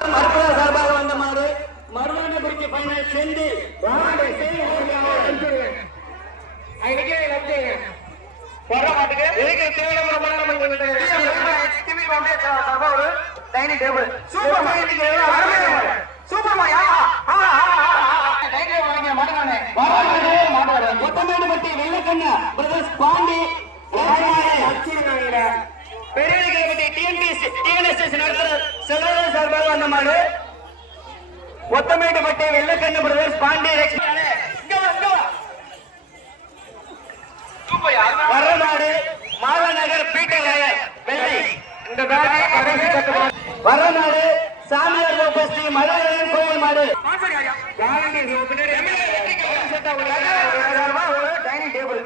மறுபடியும் சார்பாக வந்த மாடு மறுபடியும் குறிச்சி பைனல் செஞ்சு dining table super Muthamedupatti Vellakkanna brothers Pandi Periyapatti TNSS நடத்துற செல்வராஜ் சார்பாக வந்த மாடு முத்தமேடுபட்டி வெள்ளக்கண்ணு பிரதர்ஸ் பாண்டி வரநாடு மாலநகர் பீட்டர் வெள்ளை இந்த வரநாடு சாமியார் கோபஸ்ரீ மலையரன் கோயில் மாடு டைனிங் டேபிள்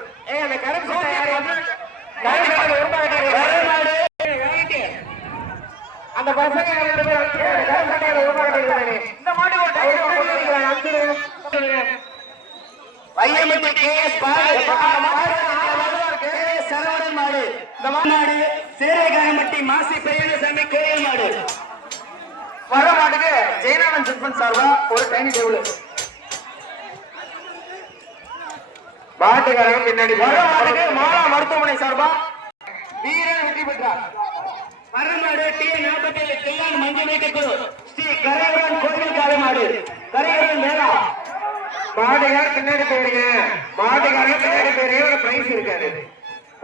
அந்த பசங்க இந்த மாடு சரவணன் மாடு இந்த மாநாடு சேரகாரம்பட்டி மாசி பெரியசாமி கோயில் மாடு வர மாட்டுக்கு ஜெயநாதன் சிற்பன் சார்பா ஒரு டைனிங் டேபிள் மாட்டுக்காரங்க பின்னாடி வர மாட்டுக்கு மாலா மருத்துவமனை சார்பா வீரன் வெற்றி பெற்றார் மரமாடு டி 47 கல்யாண் மஞ்சள் வீட்டுக்கு ஸ்ரீ கரையவன் கோவில் காலை மாடு கரையவன் மேலா மாட்டுக்காரங்க பின்னாடி போயிருங்க மாட்டுக்காரங்க பின்னாடி போயிருங்க ஒரு பிரைஸ் இருக்காரு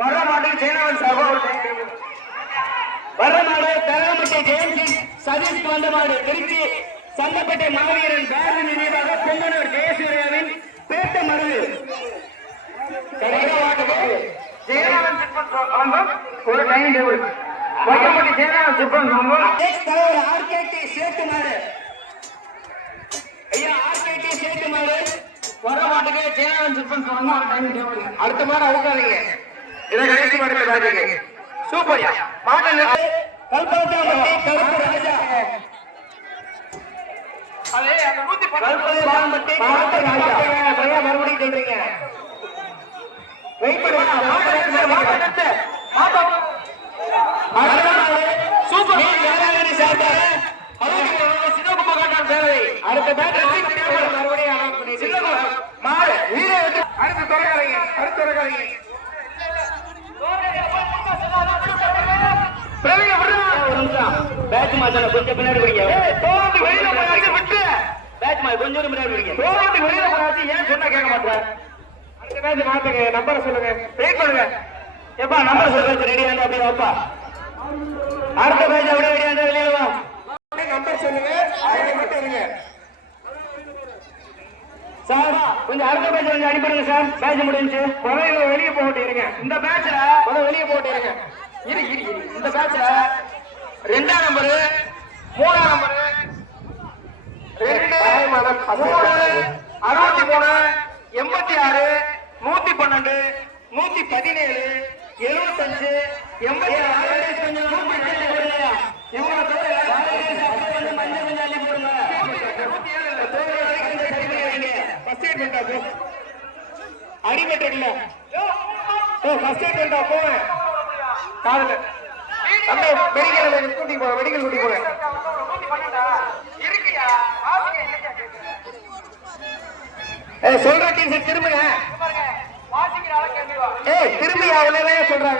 வர மாட்டுக்கு ஜெயநாதன் சார்பா ஒரு டைனிங் டேபிள் வரமாடு தரமட்டை ஜெயந்தி சதீஷ் வந்த மாடு திருச்சி சந்தப்பட்டை மாவீரன் பாரதி நினைவாக பொங்கனூர் ஜெயசூர்யாவின் பேட்ட மருது ஜெயநாதன் சிற்பன் ஒரு டைனிங் டேபிள் ஜெயநாதன் சிற்பன் தலைவர் ஆர்கேடி சேட்டு மாடு ஐயா ஆர்கேடி சேட்டு மாடு வர மாட்டுக்கு ஜெயநாதன் சிற்பன் ஒரு டைனிங் டேபிள் அடுத்த மாடு அவுக்காதீங்க இதை கடைசி மாடுல பாத்துங்க சூப்பர்யா மாட்டு கல்பனாம்பட்டி கருப்பு ராஜா அதே அந்த 110 மாட்டு ராஜா பையா மறுபடியும் சொல்றீங்க வெயிட் பண்ணுங்க சூப்பர் வேளாங்கண்ணி சார்பாக சிவகுமார் பேரவை அடுத்த பேட் மறுபடியும் அனௌன்ஸ் பண்ணி மாடு வீர அடுத்து தொடராதீங்க அடுத்து தொடராதீங்க பேட்ச் மாத்தல கொஞ்சம் பின்னாடி பிடிங்க தோண்டி வெளியில போயாச்சு விட்டு பேட்ச் மா கொஞ்சம் பின்னாடி பிடிங்க தோண்டி வெளியில போயாச்சு ஏன் சொன்னா கேட்க மாட்டேன் அடுத்த பேட்ச் மாத்துங்க நம்பரை சொல்லுங்க வெயிட் பண்ணுங்க எப்பா நம்பர் சொல்றது ரெடியா இருந்தா அப்படியே வாப்பா அடுத்த பேட்ச் அப்படியே ரெடியா இருந்தா வெளியில வா நம்பர் சொல்லுங்க அதை மட்டும் இருங்க சார் கொஞ்சம் அடுத்த பேட்ச் கொஞ்சம் அனுப்பிடுங்க சார் பேட்ச் முடிஞ்சு குறையில வெளியே போட்டு இருங்க இந்த பேட்ச்ல வெளியே போட்டு இருங்க இரு இந்த பேட்ச்ல 2ஆம் நம்பர் 3ஆம் நம்பர் 2 3 63 86 112 117 75 அடிபட்டு போவேன் காதல அந்த மெடிக்கல் கூட்டி போறேன் மெடிக்கல் கூட்டி போறேன் சொல்ற டீச்சர் திரும்புங்க திரும்பி அவ்வளவு சொல்றாங்க